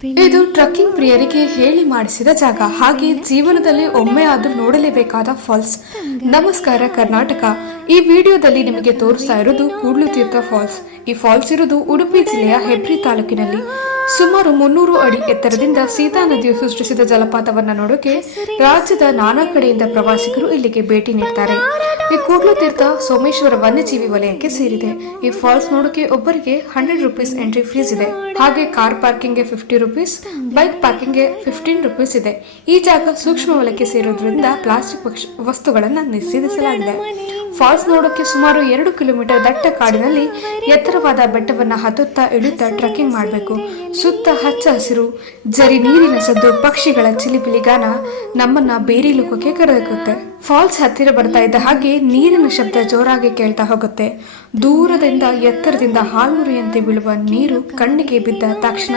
ಇದು ಟ್ರಕ್ಕಿಂಗ್ ಪ್ರಿಯರಿಗೆ ಹೇಳಿ ಮಾಡಿಸಿದ ಜಾಗ, ಹಾಗೆ ಜೀವನದಲ್ಲಿ ಒಮ್ಮೆ ಆದ್ರೂ ನೋಡಲೇಬೇಕಾದ ಫಾಲ್ಸ್. ನಮಸ್ಕಾರ ಕರ್ನಾಟಕ. ಈ ವಿಡಿಯೋದಲ್ಲಿ ನಿಮಗೆ ತೋರಿಸ್ತಾ ಇರೋದು ಕೂಡ್ಲು ತೀರ್ಥ ಫಾಲ್ಸ್. ಈ ಫಾಲ್ಸ್ ಇರೋದು ಉಡುಪಿ ಜಿಲ್ಲೆಯ ಹೆಬ್ರಿ ತಾಲೂಕಿನಲ್ಲಿ. ಸುಮಾರು 300 ಅಡಿ ಎತ್ತರದಿಂದ ಸೀತಾ ನದಿಯು ಸೃಷ್ಟಿಸಿದ ಜಲಪಾತವನ್ನ ನೋಡೋಕೆ ರಾಜ್ಯದ ನಾನಾ ಕಡೆಯಿಂದ ಪ್ರವಾಸಿಗರು ಇಲ್ಲಿಗೆ ಭೇಟಿ ನೀಡ್ತಾರೆ. ಈ ಕೂಡ್ಲು ತೀರ್ಥ ಸೋಮೇಶ್ವರ ವನ್ಯಜೀವಿ ವಲಯಕ್ಕೆ ಸೇರಿದೆ. ಈ ಫಾಲ್ಸ್ ನೋಡೋಕೆ ಒಬ್ಬರಿಗೆ 100 ರೂಪೀಸ್ ಎಂಟ್ರಿ ಫೀಸ್ ಇದೆ. ಹಾಗೆ ಕಾರ್ ಪಾರ್ಕಿಂಗ್ ಗೆ 50 ರೂಪೀಸ್, ಬೈಕ್ ಪಾರ್ಕಿಂಗ್ ಗೆ 15 ರೂಪೀಸ್ ಇದೆ. ಈ ಜಾಗ ಸೂಕ್ಷ್ಮ ವಲಯಕ್ಕೆ ಸೇರೋದ್ರಿಂದ ಪ್ಲಾಸ್ಟಿಕ್ ವಸ್ತುಗಳನ್ನ ನಿಷೇಧಿಸಲಾಗಿದೆ. ಫಾಲ್ಸ್ ನೋಡೋಕೆ ಸುಮಾರು 2 ಕಿಲೋಮೀಟರ್ ದಟ್ಟ ಕಾಡಿನಲ್ಲಿ ಎತ್ತರವಾದ ಬೆಟ್ಟವನ್ನ ಹತ್ತುತ್ತಾ ಇಳಿಯುತ್ತಾ ಟ್ರೆಕ್ಕಿಂಗ್ ಮಾಡಬೇಕು. ಸುತ್ತ ಹಚ್ಚ ಹಸಿರು, ಜರಿ ನೀರಿನ ಸದ್ದು, ಪಕ್ಷಿಗಳ ಚಿಲಿಪಿಲಿ ಗಾನ ನಮ್ಮನ್ನ ಬೇರೆ ಲೋಕಕ್ಕೆ ಕರೆದೊಯ್ಯುತ್ತೆ. ಫಾಲ್ಸ್ ಹತ್ತಿರ ಬರ್ತಾ ಇದ್ದ ಹಾಗೆ ನೀರಿನ ಶಬ್ದ ಜೋರಾಗಿ ಕೇಳ್ತಾ ಹೋಗುತ್ತೆ. ದೂರದಿಂದ ಎತ್ತರದಿಂದ ಹಾಲ್ಮುರಿಯಂತೆ ಬೀಳುವ ನೀರು ಕಣ್ಣಿಗೆ ಬಿದ್ದ ತಕ್ಷಣ